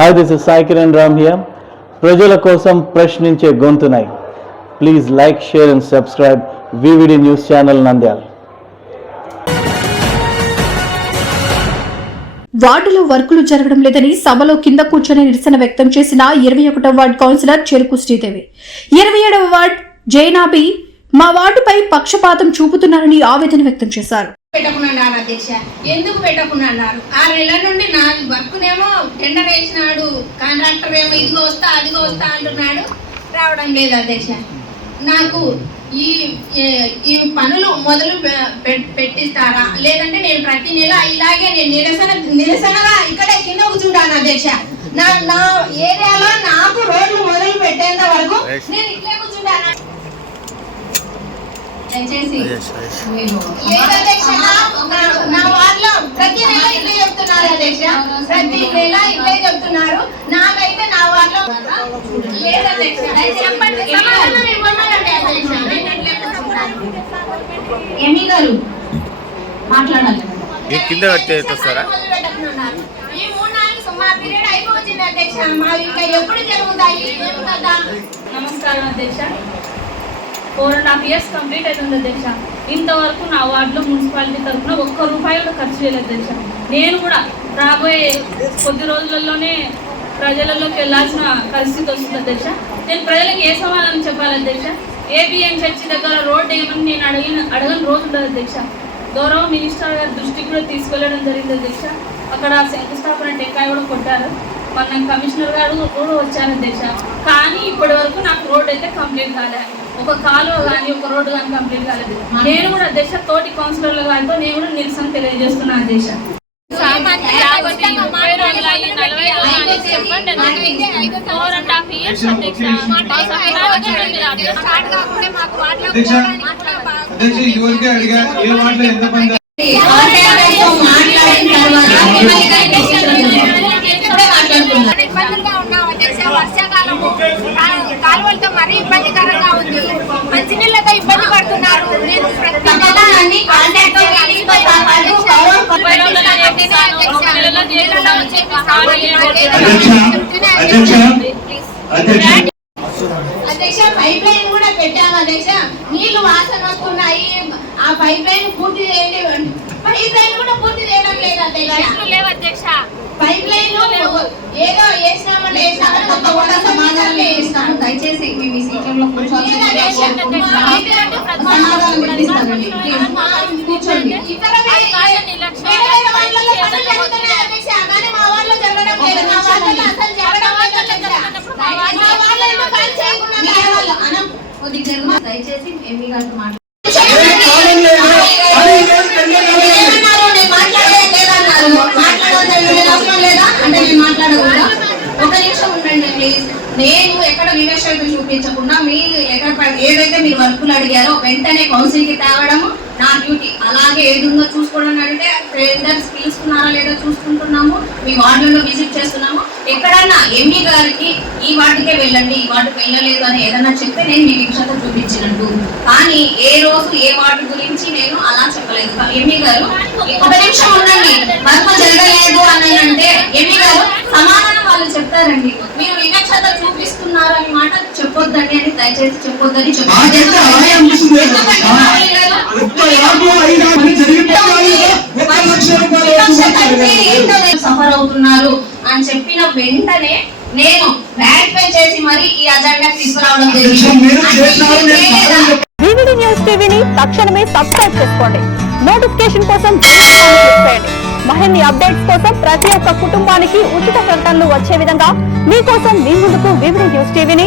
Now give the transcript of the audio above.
Hi this is Sai Kiran Ram here ప్రజల కోసం ప్రశ్నించే గొంతునై. Please like share and subscribe VVD news channel Nandyal వార్డులో వర్కులు జరగడం లేదని సభలో కింద కూర్చొని నిరసన వ్యక్తం చేసిన ఇరవై ఒకటవ వార్డ్ కౌన్సిలర్ చెరుకు శ్రీదేవి. ఇరవై ఏడవ వార్డ్ జైనాబి మా వార్డుపై పక్షపాతం చూపుతున్నారని ఆవేదన వ్యక్తం చేశారు. పెట్టకున్నారు అధ్యక్ష. ఎందుకు పెట్టకున్నారు ఆరు నెలల నుండి నా వర్క్నేమో టెండర్ వేసినాడు. కాంట్రాక్టర్ ఏమో ఇదిగో వస్తా అదిగో వస్తా అంటున్నాడు. రావడం లేదు అధ్యక్ష. నాకు ఈ ఈ పనులు మొదలు పె- పె- పెట్టిస్తారా? లేదంటే నేను ప్రతి నెల ఇలాగే నేను నిరసన నిరసనగా ఇక్కడే కింద కూర్చుంటాను అధ్యక్ష. నా నా ఏరియాలో నాకు రోడ్లు మొదలు పెట్టేంత వరకు నేను ఇట్లే కూర్చుంటాను. దయచేసి నా- నా వార్డులో ప్రతి నెల ఇట్లే చెప్తున్నారు అధ్యక్ష. ప్రతి నెల ఇట్లే చెప్తున్నారు. నాకైతే నా వార్డులో లేదు అధ్యక్ష. దయచేసి చెప్పండి. సమాధానం ఇవ్వమనండి అధ్యక్ష. నేను ఇట్లే కూర్చుంటాను. ఎమ్మి గారు మాట్లాడాలి. కింద కట్టే వస్తారా? మొదలు పెట్టకున్నారు. ఈ మూడు నాలుగు సుమారు పీరియడ్ అయిపోతుంది అధ్యక్ష. మా ఇంకా ఎప్పుడు జరుగుతాయి? నమస్కారం అధ్యక్ష. Four and half years complete అవుతుంది అధ్యక్ష ఇంతవరకు నా వార్డులో మున్సిపాలిటీ తరఫున ఒక్క రూపాయి కూడా ఖర్చు చేయలేదు అధ్యక్ష నేను కూడా రాబోయే కొద్ది రోజులలోనే ప్రజలలోకి వెళ్ళాల్సిన పరిస్థితి వస్తుంది అధ్యక్ష నేను ప్రజలకు ఏ సమాధానం చెప్పాలి అధ్యక్ష ఏబిఎన్ చర్చి దగ్గర రోడ్ ఏమని నేను అడిగిన అడగని రోజు ఉండదు అధ్యక్ష గౌరవ మినిస్టర్ గారి దృష్టికి కూడా తీసుకెళ్ళడం జరిగింది అధ్యక్ష అక్కడ శంకుస్థాపన టెంకాయ కూడా కొట్టారు. మన కమిషనర్ గారు కూడా వచ్చారు అధ్యక్ష. కానీ ఇప్పటి వరకు నాకు రోడ్ అయితే కంప్లీట్ కాలే. ఒక కాలువ కానీ ఒక రోడ్డు కానీ కంప్లీట్ కాలేదు. నేను కూడా అధ్యక్ష తోటి కౌన్సిలర్ల గారితో నేను కూడా నిరసన తెలియజేస్తున్నాను అధ్యక్ష. యాభై, ముప్పై రోజులు అయ్యి, నలభై రోజులు అయ్యి చెప్పండి అధ్యక్ష. ఫోర్ అండ్ హాఫ్ ఇయర్స్ అధ్యక్ష. మా సభ్యురాలుగా మీరు అధ్యక్ష. అధ్యక్ష అధ్యక్ష ఇదివరకే అడిగా ఏ వార్డులో ఎంత మంది ఆర్డర్తో మాట్లాడిన తర్వాత ఇప్పుడే మాట్లాడుతున్నారు ఇబ్బందులుగా ఉన్నాం అధ్యక్ష వర్షాకాలము కా- కాలువలతో మరీ ఇబ్బందికరంగా ఉంది మంచినీళ్ళతో ఇబ్బంది పడుతున్నారు నేను ప్రతి నెల అన్ని కాంటాక్ట్ చేయాలి ముప్పై రోజులు చేపిస్తాను, ఒక నెలలో చేపిస్తాను, చెప్పిస్తాను. అధ్యక్ష పైప్ లైన్ కూడా పెట్టాము అధ్యక్ష. నీళ్ళు వాసన వస్తున్నాయి. ఆ పైప్ లైన్ పూర్తి చేయండి. పైప్ లైన్ కూడా పూర్తి చేయడం లేదు అధ్యక్ష. పైప్ లైన్ ఏదో వేసినామంటే వేసినామని కొత్త కూడా సమాధానం ఇస్తాను. దయచేసి మేము ఈ సీట్లలో సమాధానం ఇప్పిస్తానండి కూర్చోండి పనులు జరుగుతున్నాయి అధ్యక్ష కానీ మా వాళ్ళలో జరగడం లేదు మా వాళ్ళలో అసలు జరగడం లేదు అధ్యక్ష మా వాళ్ళలో ఎందుకు పని చేయకుండా మీ వాళ్ళు అనం కొద్దిగా జరుగు. దయచేసి ఎంపీ గారితో ఏమన్నారు? నేను మాట్లాడలేదు లేదన్నారు. మాట్లాడవద్దని నేను అవసరం లేదా? అంటే నేను మాట్లాడకూడదా? ఒక నిమిషం ఉండండి ప్లీజ్ నేను ఎక్కడ వివక్షత చూపించకుండా మీరు ఎక్కడ ఏదైతే మీరు వర్కులు అడిగారో వెంటనే కౌన్సిలింగ్కి తేవడము నా డ్యూటీ అలాగే ఏది ఉందో చూసుకోవడం అంటే ట్రేడర్స్ పిలుస్తున్నారా లేదో చూసుకుంటున్నాము మీ వార్డులో విజిట్ చేస్తున్నాము. ఎక్కడన్నా ఎంఈ గారికి ఈ వార్డుకే వెళ్ళండి ఈ వార్డుకి వెళ్ళలేదు అని ఏదన్నా చెప్తే నేను మీ వివక్షత చూపించినట్టు. కానీ ఏ రోజు ఏ వార్డు గురించి నేను అలా చెప్పలేదు. ఎంఈ గారు ఒక నిమిషం ఉండండి వర్క్ జరగలేదు అని అంటే ఎంఈ గారు సమాధానం వాళ్ళు చెప్తారండి మీరు వివక్షత చూపిస్తున్నారు అని మాట చెప్పొద్దండి అని దయచేసి చెప్పొద్దని మాకైతే అలాగే అనిపిస్తుంది. ఒక్క వార్డులో అయినా పని జరిగిపోవాలి కదా, ఒక్క లక్ష సఫర్ అవుతున్నారు. అని చెప్పిన వెంటనే నేను చేసి మరి ఈ అజెండా తీసుకురావడం న్యూస్ టీవీని తక్షణమే సబ్స్క్రైబ్ చేసుకోండి. నోటిఫికేషన్ కోసం మరిన్ని అప్డేట్స్ కోసం ప్రతి ఒక్క కుటుంబానికి ఉచిత ప్రకటనలు వచ్చే విధంగా మీకోసం మీ ముందుకు వివిడి న్యూస్ టీవీని